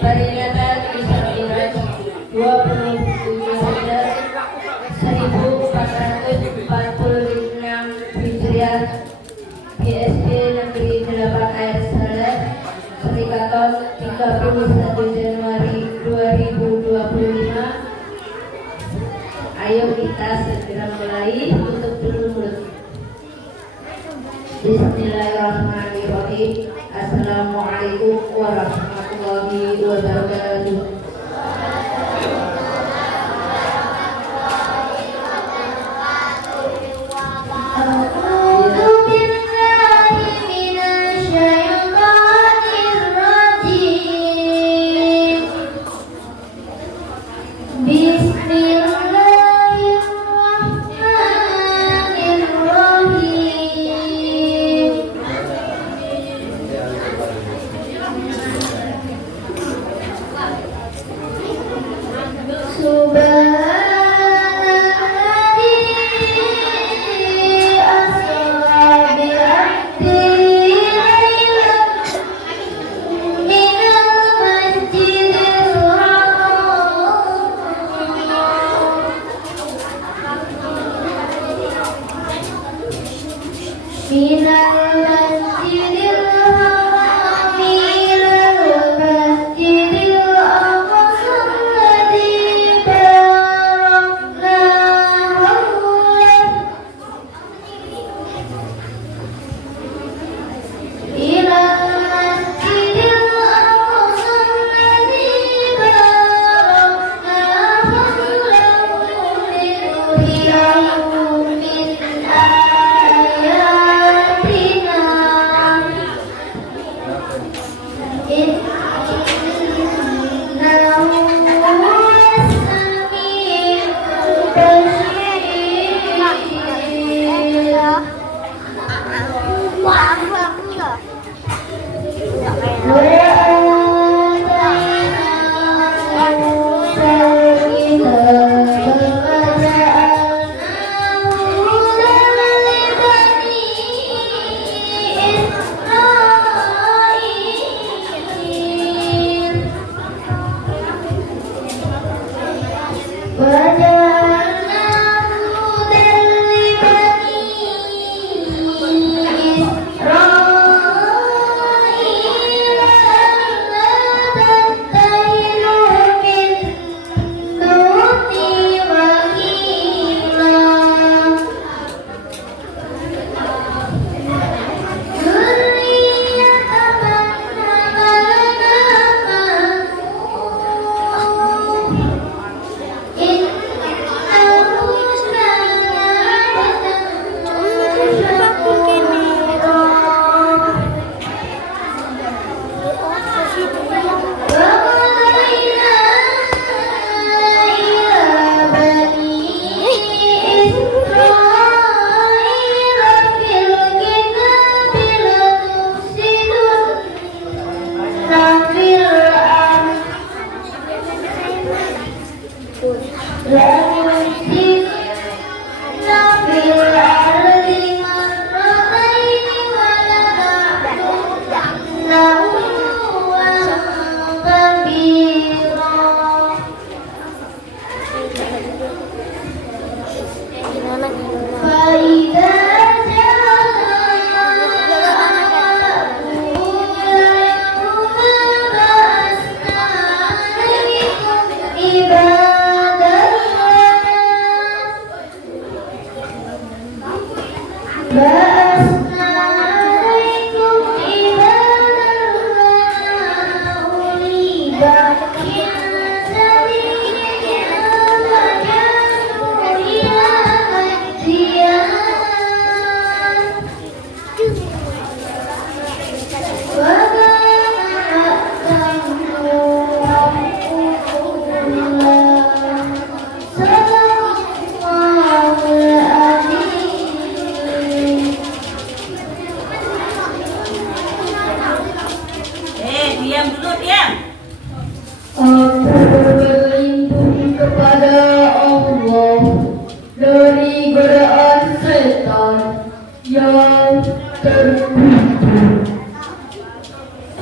Peringatan Isra 27/1446 Hijriah BSD Negeri 8 Air Saleh Serikaton 31 Januari 2025. Ayo kita segera mulai. Tutup dulu mulut. Bismillahirrahmanirrahim. Assalamualaikum warahmatullahi wabarakatuh.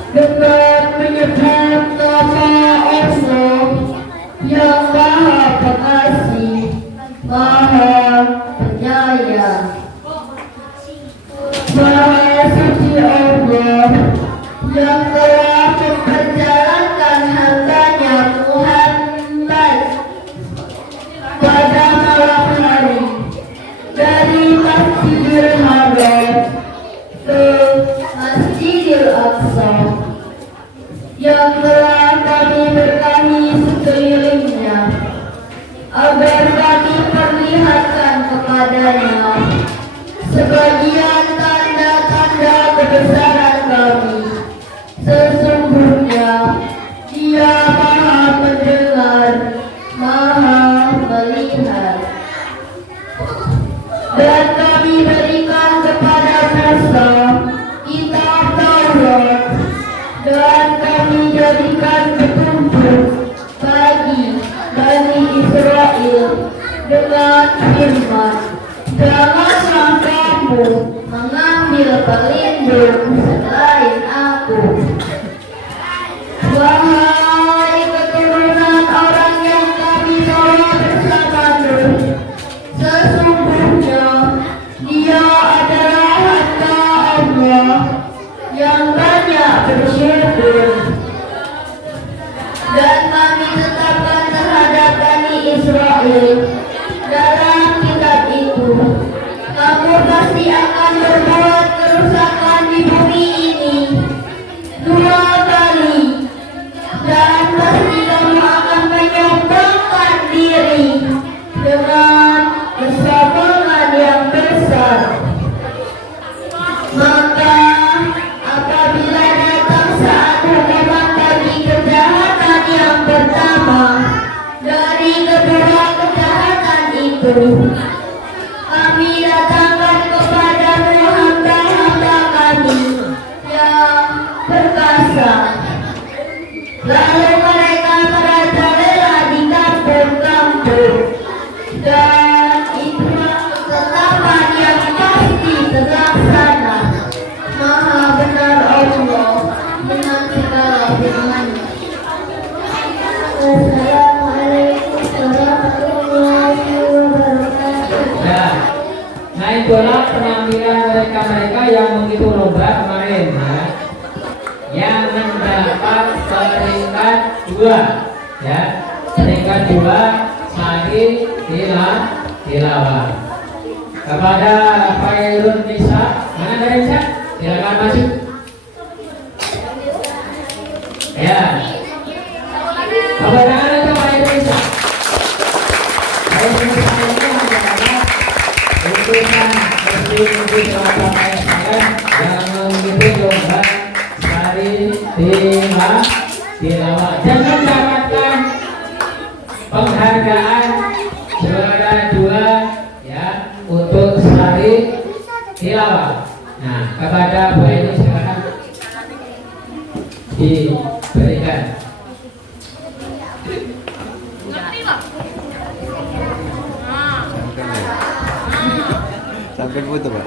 dengan menyebut nama Allah yang Maha Pengasih, Maha Penyayang. Maha suci Allah yang telah memperjalankan hambanya Muhammad pada malam hari dari Masjidil Haram ke Masjidil Aqsa, yang telah kami berkahi sekelilingnya agar kami perlihatkan kepadanya sebagian tanda-tanda kebesaran kami. Sesungguhnya Dia Maha mendengar, Maha melihat. Dan kami berikan kepada Musa kitab Taurat, dan kami jadikan petunjuk bagi Bani Israel dengan firman, janganlah kamu mengambil pelindung selain aku. Wahai keturunan orang yang kami bawa bersama Nuh, sesungguhnya Dia adalah hamba Allah yang banyak bersyukur. Dan kami tetapkan terhadap Bani Israel dalam kitab itu, kamu pasti akan berbuat kerusakan di bumi ini 2 kali, dan pasti kamu akan menyombongkan diri dengan kesombongan yang besar. Maka apabila datang saat hukuman bagi kejahatan yang pertama dari kedua kejahatan itu, kami datangkan kepadamu hamba-hamba kami yang perkasa. Lalu mereka merajalela di kampung-kampung, dan itulah ketetapan yang pasti terlaksana. Maha benar Allah dengan segala firman-Nya. Assalamualaikum warahmatullahi wabarakatuh. Nah itulah penampilan mereka yang begitu lomba kemarin ya, yang mendapat peringkat 2 ya, peringkat 2 sahih tilawah. Kepada Khairun Nisa, mana dari Nisa? Silakan masuk. Ya. Kepada anda itu Khairun Nisa. Khairun Nisa ini adalah utusan muslim selatan ayat yang mengikuti lomba sehari tilawah. Jangan dapatkan penghargaan juara 2 ya untuk sehari tilawah. Nah, kepada Bu Eni silakan diberikan. Sampai foto Pak.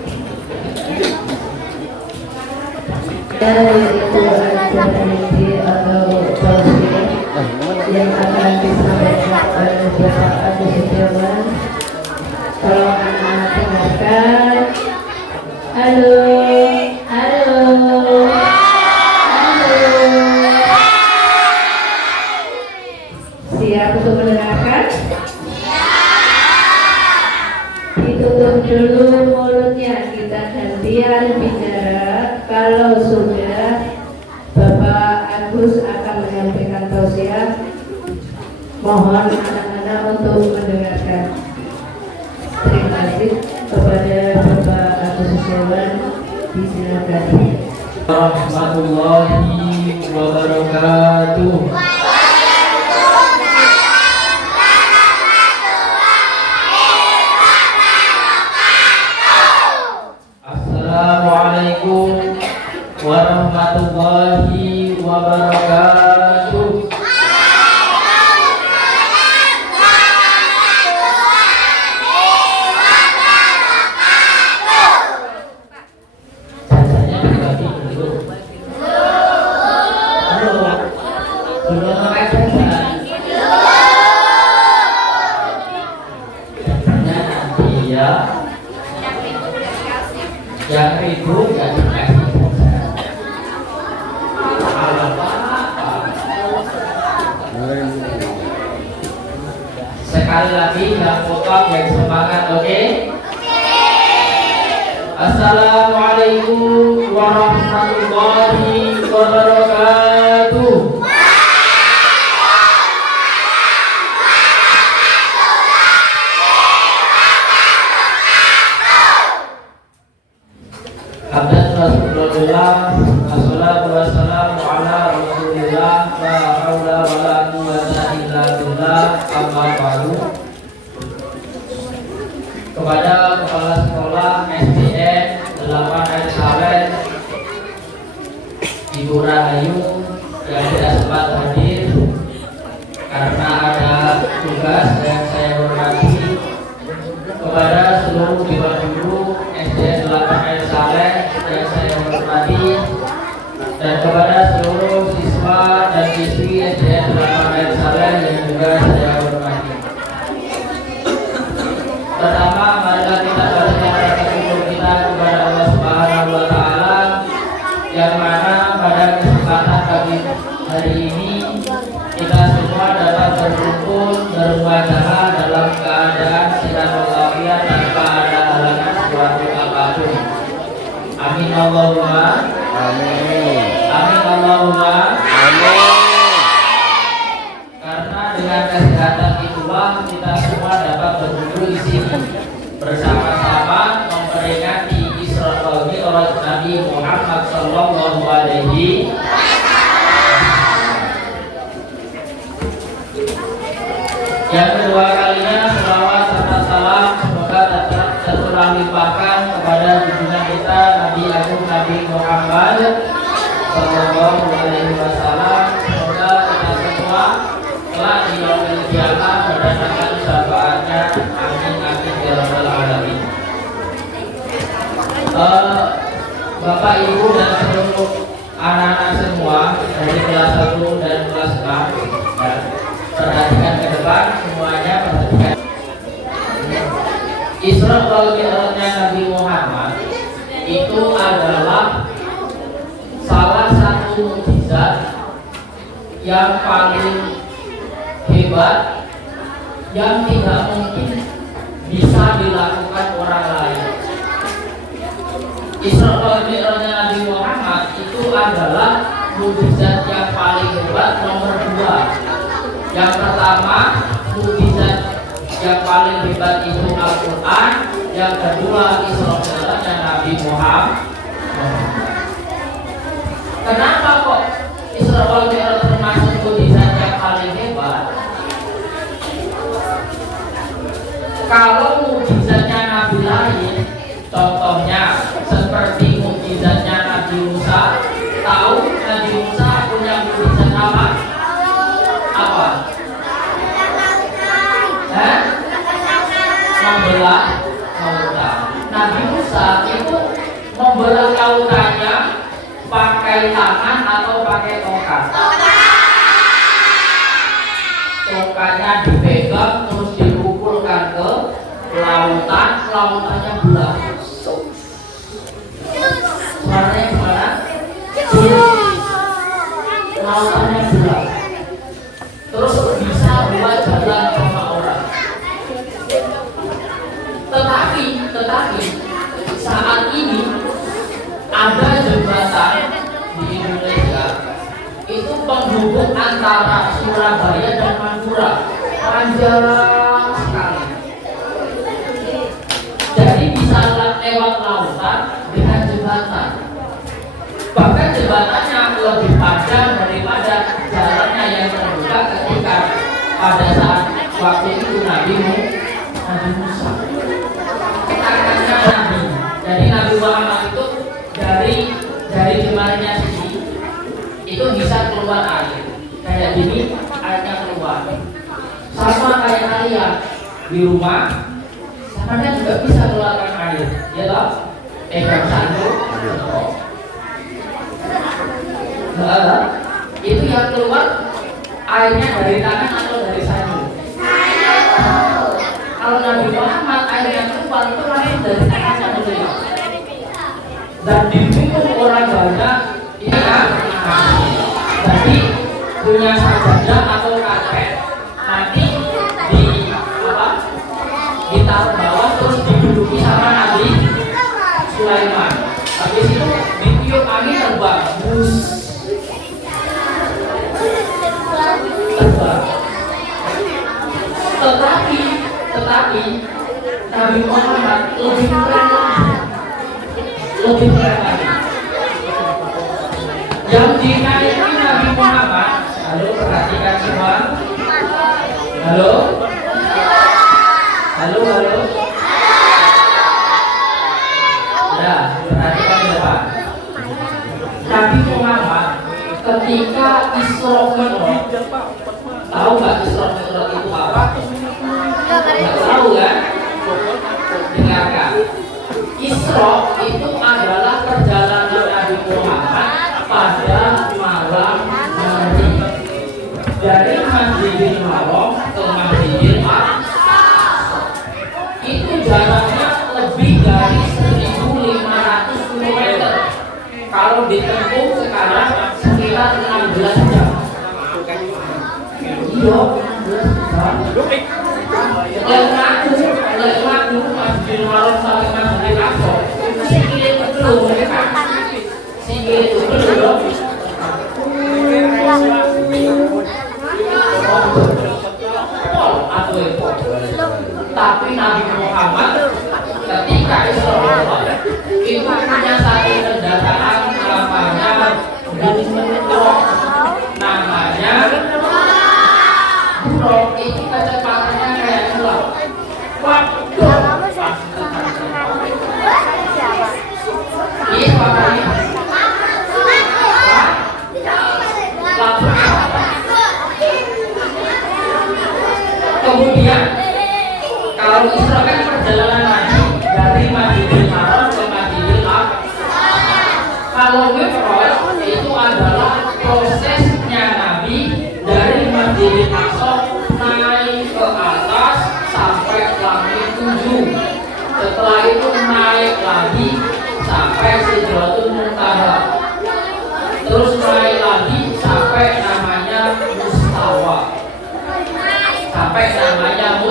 Itu acara ini atau tausiah yang akan disampaikan oleh Bapak Agus Setiawan. Tolong dengarkan. Halo, halo, halo. Siap untuk mendengarkan? Ditutup dulu mulutnya, kita gantian bicara. Kalau sudah, Bapak Agus akan menyampaikan tausiah. Mohon anak-anak untuk mendengarkan. Terima kasih kepada Bapak Agus Setiawan. Disilakan. Warahmatullahi wabarakatuh. Assalamualaikum warahmatullahi wabarakatuh. Cacanya dibagi dulu. sekali lagi yang kompak, yang semangat, oke? Assalamualaikum warahmatullahi wabarakatuh. Alhamdulillah, wassalatu wassalamu ala rasulillah, la haula wala quwwata illa billah, amma ba'du. Kepada Kepala Sekolah SDN 8 Air Saleh Ibu Rahayu yang tidak sempat hadir karena ada tugas yang saya hormati, kepada seluruh dewan guru SDN 8 Air Saleh yang saya hormati, dan kepada seluruh siswa dan siswi SDN 8 Air Saleh yang juga saya hormati. Pertama, marilah kita panjatkan rasa syukur kita kepada Allah Subhanahu wa Ta'ala, yang mana pada kesempatan pagi hari ini kita semua dapat berkumpul bermuajahah dalam keadaan sehat walafiat tanpa ada halangan suatu apapun. Amin Allahumma amin. Amin Allahumma amin. Karena dengan kesehatan itulah kita semua dapat berkumpul di sini bersama-sama memperingati Isra Mi'raj Nabi Muhammad sallallahu alaihi. Yang kedua kalinya, selawat serta salam semoga tetap tercurah limpahkan kepada junjungan kita Nabi Agung Nabi Muhammad sallallahu alaihi wasallam. Semoga kita semua telah di yaumil qiyamah mendapatkan syafaatnya. Amin amin ya rabbal alamin. Bapak Ibu dan seluruh anak-anak semua dari kelas 1 dan kelas 6, ya, perhatikan ke depan semuanya, perhatikan. Isra wal Mi'rajnya Nabi Muhammad itu adalah salah satu mukjizat yang paling hebat yang tidak mungkin bisa dilakukan orang lain. Isra wal Mi'rajnya Nabi Muhammad itu adalah mukjizat yang paling hebat nomor 2. Yang pertama, mukjizat yang paling hebat itu Al-Quran. Yang kedua, Isra Mi'rajnya Nabi Muhammad. Kenapa kok Isra wal Mi'raj termasuk mukjizat yang paling hebat? Kalau mukjizatnya Nabi lain, contohnya seperti mukjizatnya Nabi Musa, tahu Nabi Musa punya mukjizat apa? Apa? Membelah lautan. Nabi Musa itu membelah lautannya pakai tangan atau pakai tongkat? Tongkatnya dipegang terus dipukulkan ke lautan, lautannya belah. Suaranya gimana? Lautannya belah. Terus bisa buat jalan sama orang. Tetapi saat ini ada jembatan di Indonesia itu penghubung antara Surabaya dan Madura, panjang sekali. Jadi bisa lewat lautan dengan jembatan. Bahkan jembatannya lebih panjang daripada jalannya yang terbuka ketika pada saat waktu itu Nabi Musa. Nabi. Jadi Nabi Muhammad itu dari jembatannya sini itu bisa keluar air. Kayak gini airnya keluar. Sama kayak kalian di rumah, kalian juga bisa keluarkan air, ya toh? Pegang sanduk. Itu yang keluar airnya dari tangan atau dari sanduk? Kalau Nabi Muhammad air yang keluar itu langsung dari tangannya beliau. Dan diminum orang banyak ini kan. Jadi punya sajadah atau karpet nanti di lagi Nabi Muhammad lebih keren lagi. Lebih keren lagi. Yang dinaiki Nabi Muhammad, halo perhatikan semua. Halo. Halo, halo. Ya, perhatikan ya Pak. Nabi Muhammad ketika Isra Mi'raj, tahu nggak Isra Mi'raj itu apa? Nggak tahu kan? Dengarkan. Isra itu adalah perjalanan Nabi Muhammad pada malam hari dari Masjidil Haram ke Masjidil Aqsa. Itu jaraknya lebih dari 1.500 km. Kalau ditempuh sekarang sekitar 16 jam. Iya, 16 jam. Lalu Masjidil Haram sampai Masjidil Aqsa itu sikile belum mereka. Sikile belum. Tapi Nabi Muhammad ketika Isra Mi'raj itu punya satu kendaraan namanya buruk. Itu kecepatannya kayak ular. Waduh. Iya makanya. Kemudian kalau Isra kan perjalanan Nabi dari Masjidil Haram ke Masjidil Aqsa. Kalau Mi'raj itu adalah prosesnya Nabi dari Masjidil Aqsa naik ke atas sampai langit 7. Setelah itu naik lagi sampai Sidratul Muntaha. Terus naik lagi sampai namanya Mustawa. Sampai namanya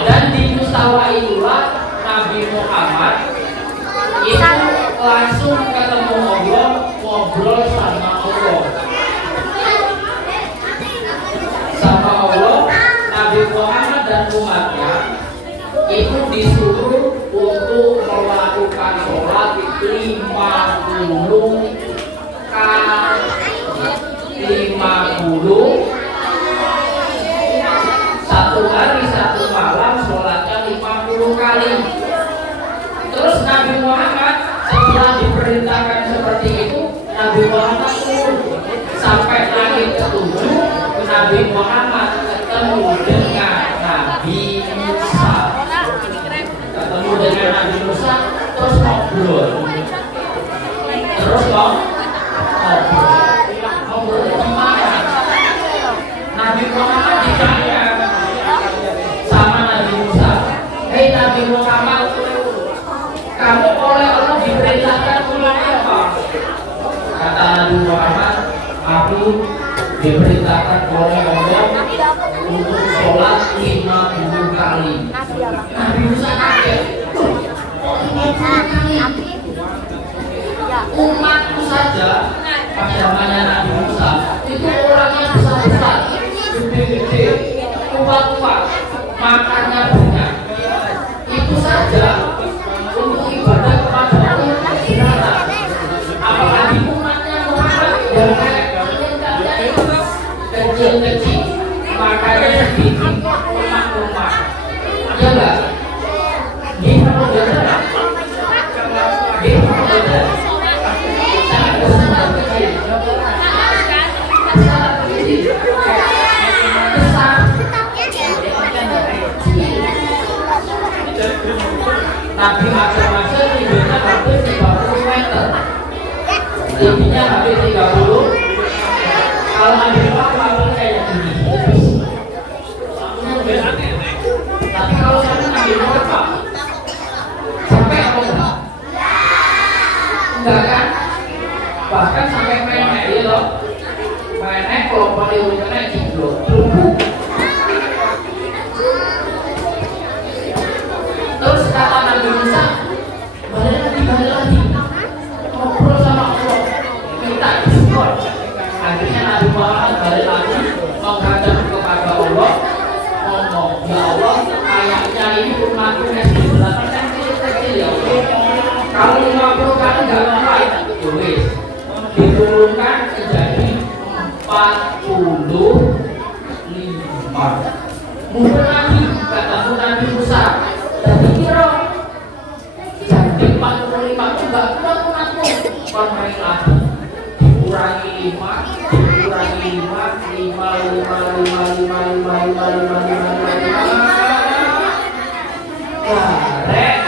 dan di Mustawa itulah Nabi Muhammad itu langsung ketemu ngobrol sama Allah. Sama Allah, Nabi Muhammad dan umatnya itu disuruh untuk melakukan sholat 50 satu hari satu malam sholatnya 50 kali. Terus Nabi Muhammad setelah diperintahkan seperti itu, Nabi Muhammad turun sampai langit ke-7. Nabi Muhammad ketemu dengan Nabi Musa. Ketemu dengan Nabi Musa, terus ngobrol. Terus ngobrol gimana? Nabi Muhammad ditanya sama Nabi Musa, "Hei Nabi Muhammad, kamu oleh Allah diperintahkan sholat apa?" Kata Nabi Muhammad, "Aku diperintahkan oleh Allah untuk sholat 50 kali." Nabi Musa kaget. Umatku saja pas zamannya Nabi Musa itu orangnya besar-besar, gede-gede, kuat-kuat, makannya banyak. Itu saja untuk ibadah kepada Allah tidak. Apalagi umatnya Muhammad yang kecil-kecil, makanya sedikit umat-umat. Ya enggak? Gimana beda? Gimana beda? Sangat besar kecil. Besar kecil. Besar. Nabi macam-macam tingginya hampir 30 meter. Tingginya hampir 30. Kalau Nabi Muhammad kayak gini. Tapi kalau saya Nabi Muhammad sampai apa enggak? Enggak kan? Bahkan sampai menek ya loh. Menek kalau paling urutannya jiblok. Terus kata Nabi Musa, balik lagi, ngobrol sama Allah, minta support. Akhirnya Nabi Muhammad balik lagi menghadap kepada Allah, Wis diturunkan menjadi 45. Mungkin lagi katamu Nabi Musa dan kira jadi 45 itu enggak kuat-kuatmu kon main lagi dikurangi 5 dikurangi 5 Karek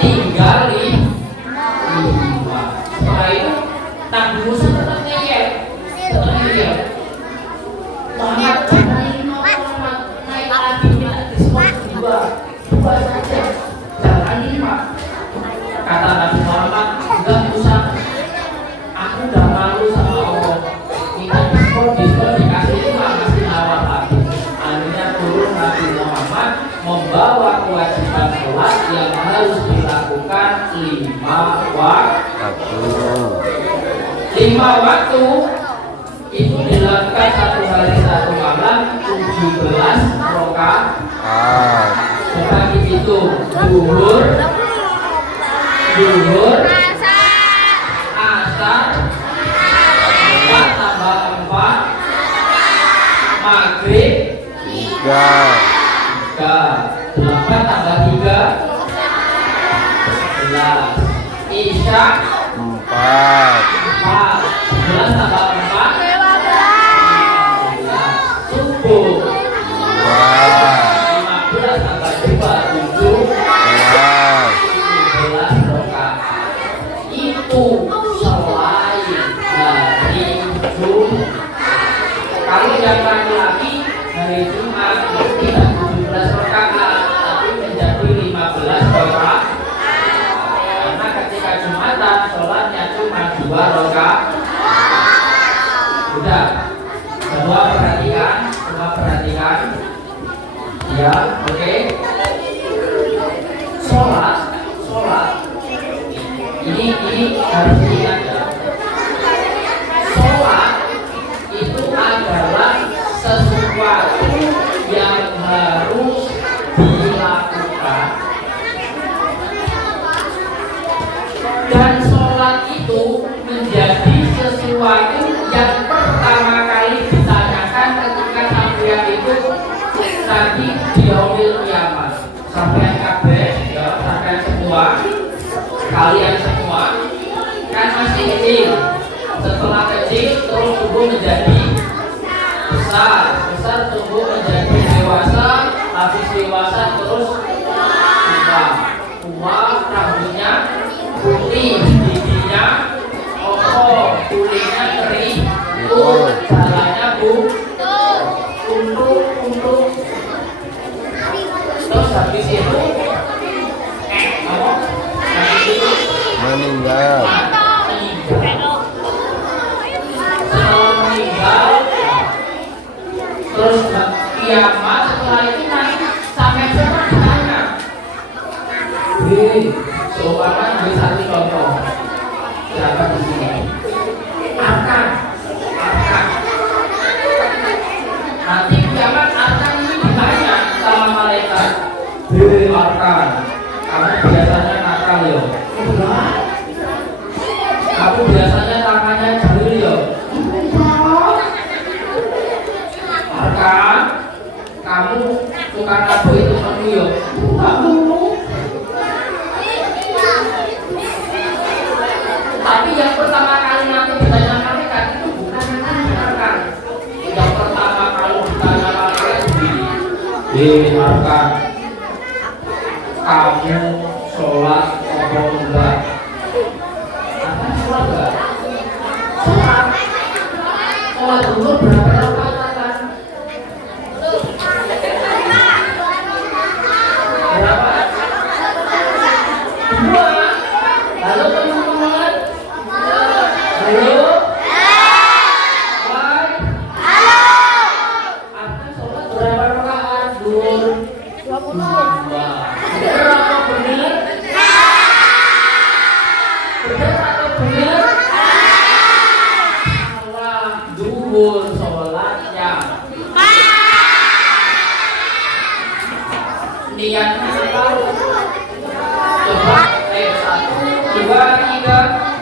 tinggal 5. Setelah itu Nabi Musa tetap ngeyel Muhammad jangan 5 Muhammad naik lagi minta diskon 2 saja jangan 5. Kata Nabi Muhammad enggak Musa, aku udah malu sama Allah minta diskon dikasih 5 masih nawar lagi. Akhirnya turun Nabi Muhammad membawa kewajiban sholat yang harus dilakukan 5 waktu. 5 waktu itu dilakukan 1 hari 1 malam 17 rakaat. Coba dihitung zuhur, asar, 4 tambah 4, maghrib 3, 8 tambah 3, 11, isya 4, 11 tambah 4, 15, subuh 15 tambah 2, 17 rakaat. Itu selain hari Jumat. Kalau yang laki-laki hari Jumat tidak 17 rakaat tapi menjadi 15 rakaat. Karena ketika Jumatan sholatnya cuma 2 rakaat. Sudah. Semua perhatikan. Ya, oke. Sholat. Ini harus diingat ya. Sholat itu adalah sesuatu yang harus dilakukan. Dan sholat itu menjadi sesuatu yang pertama kali ditanyakan ketika sampeyan itu tadi di yaumil kiamat. Sampeyan kabeh ya, sampeyan semua, kalian semua kan masih kecil. Setelah kecil terus tumbuh menjadi besar tumbuh menjadi dewasa, habis dewasa terus tua, rambutnya putih, giginya kokoh, kulitnya kering, jalannya untuk terus habis itu meninggal. Setelah meninggal terus kiamat. Setelah itu nanti sampai semua ditanya. Seumpama ambil satu contoh. Siapa di sini? Arkan. Nanti kiamat Arkan ini ditanya sama malaikat. Arkan, kamu biasanya nakal ya? Enggak. Kamu biasanya tangannya jahil ya? Arkan, kamu tukang naboi temanmu ya? Tapi yang pertama kali nanti ditanya malaikat itu bukan yang Arkan. Yang pertama kali ditanya malaikat begini. Arkan, kamu sholat apa enggak? Apa sholat enggak? Sholat dulu berapa rakaat kan? Berapa? 2. Lalu teman-teman? Halo? Akan sholat berapa rakaat? 2. Benar atau benar? Benar atau benar? Salah. Duhur sholatnya. Niatnya apa? Coba 1, 2, 3.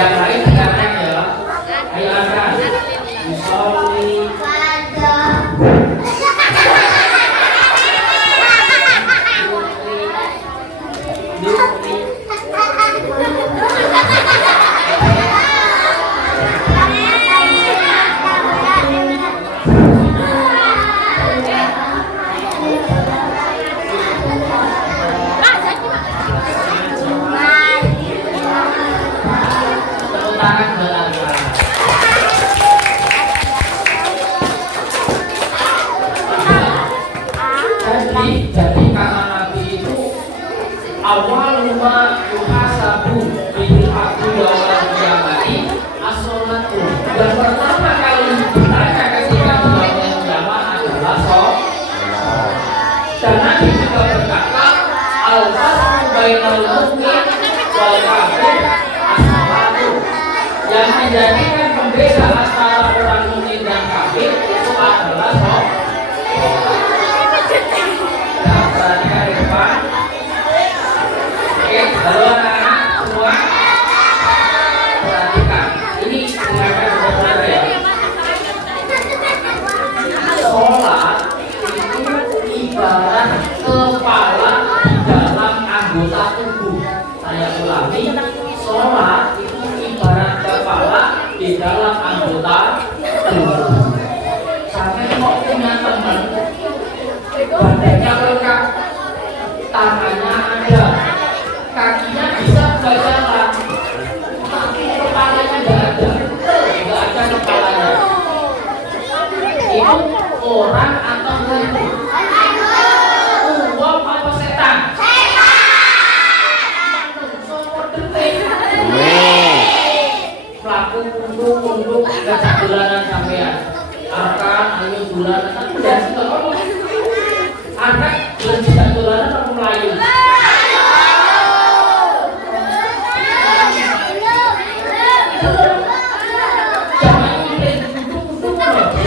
Yang lain dengarkan ya. Ayo angkat. Yusolli. Jadi kata Nabi itu awal luma yuhasabu bil abdu yawmal qiyamati as-sholatu. Yang pertama kali ditanya ketika dibangun kiamat adalah sholat. Dan Nabi juga berkata al-faslu bainal mu'min wal kafir as-sholatu. Yang menjadikan pembeda antara orang mukmin dan kafir itu adalah sholat. Perhatikan di depan. Oke, lalu anak-anak semua perhatikan. Ini dengarkan benar-benar ya. Sholat itu ibarat kepala di dalam anggota tubuh. Saya ulangi, sholat itu ibarat kepala di dalam anggota tubuh. Sampai kok punya teman badannya lengkap, tangannya ada, kakinya bisa berjalan, tapi kepalanya nggak ada, nggak ada kepalanya. Itu orang atau hantu? Uang apa setan? Pelaku untuk ngajak bulanan sampean, akan ayo bulanan, kan udah setelah anak belum bisa tulanan aku Melayu. Jangan nyumpin kutu-kutu karena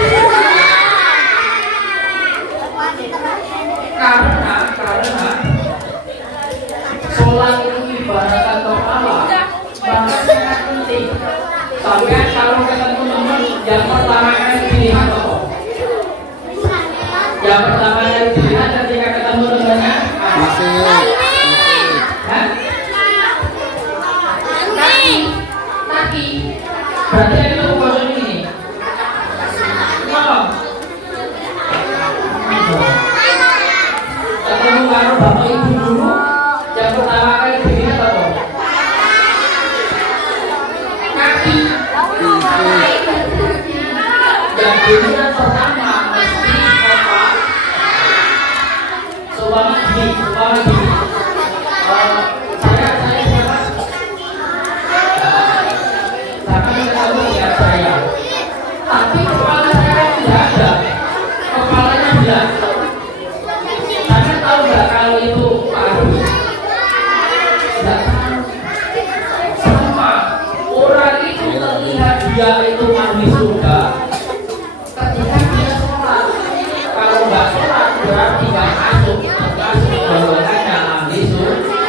sholat itu ibarat kepala, maka sangat penting. Sampai kalau ketemu teman yang pertama kali dilihat apa? Yang pertama kali dilihat ketika ketemu temannya apa? Kaki. Berarti yang itu bukan ini. Ketemu karo bapak ibu dulu, yang pertama kali dilihat apa? Kaki. Yang dilihat pertama mesti apa? Seumpama gini. Saya ketemu ya saya. Tapi kepala saya tidak ada. Kepalanya bilang. Kalian tahu nggak kalau itu paru? Tidak tahu. Sama orang itu terlihat dia itu ahli surga ketika dia sholat. Kalau nggak sholat berarti nggak masuk golongannya ahli surga.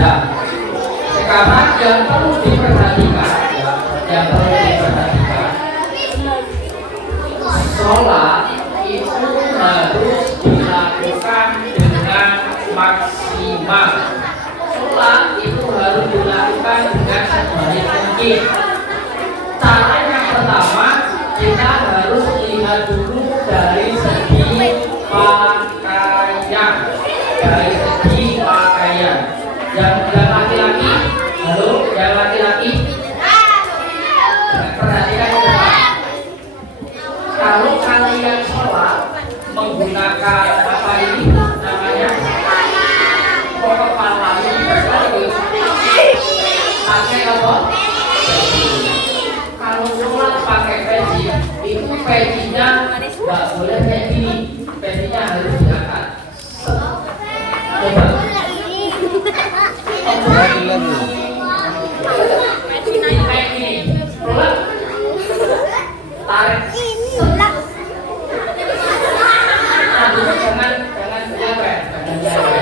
Nah, sekarang yang perlu diperhatikan, sholat itu harus dilakukan dengan maksimal. Sholat itu harus dilakukan dengan sebaik mungkin. Cara yang pertama, kita harus lihat dulu dari segi pakaian. Yang laki-laki, halo, yang laki-laki, perhatikan ya. Kalau kalian sholat menggunakan apa ini namanya? Kepala ini pakai apa? Kalau sholat pakai peci, itu pecinya nggak boleh kayak gini, pecinya harus diangkat. Coba. Kayak gini, tarik. Jangan jawab.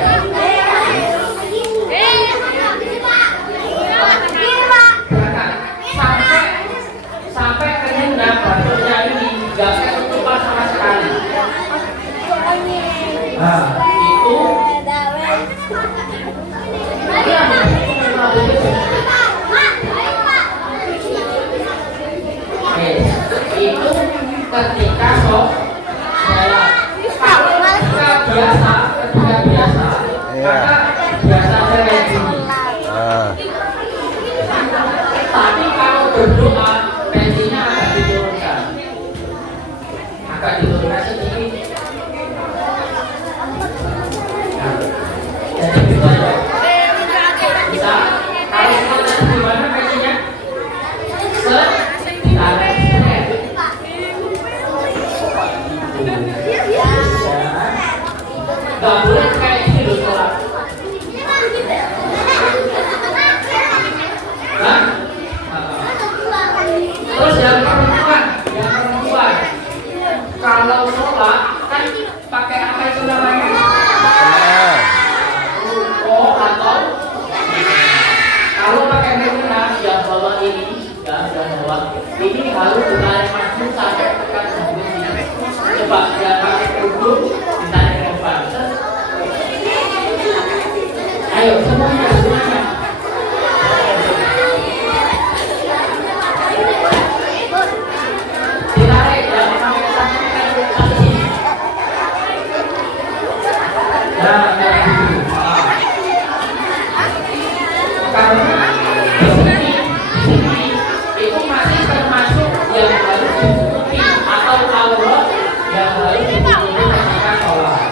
Tapi kalau berdoa tensinya agak diturunkan, sedikit. Nah, jadi gimana? Bisa? Kalau kita gimana tensinya? Ditarik. Gak boleh kayak gini loh sholat. Hah? Terus yang perempuan, kalau sholat kan pakai apa itu namanya? Oh, atau kalau pakai mukena yang bawah ini, yang bawah ini harus ditarik maju sampai tekan sampai sini. Coba yang pakai kerudung ditarik ke depan. Ayo semuanya. Ditarik yang pakai sampai sini. Nah, karena di sini itu masih termasuk yang harus ditutupi atau aurat yang harus ditutupi ketika sholat.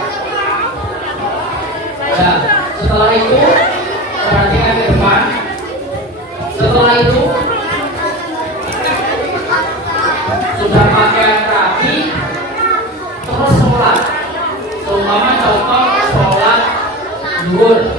Ya, setelah itu perhatikan ke depan. Setelah itu sudah pakaian rapi, terus sholat. Seumpama contoh sholat zuhur.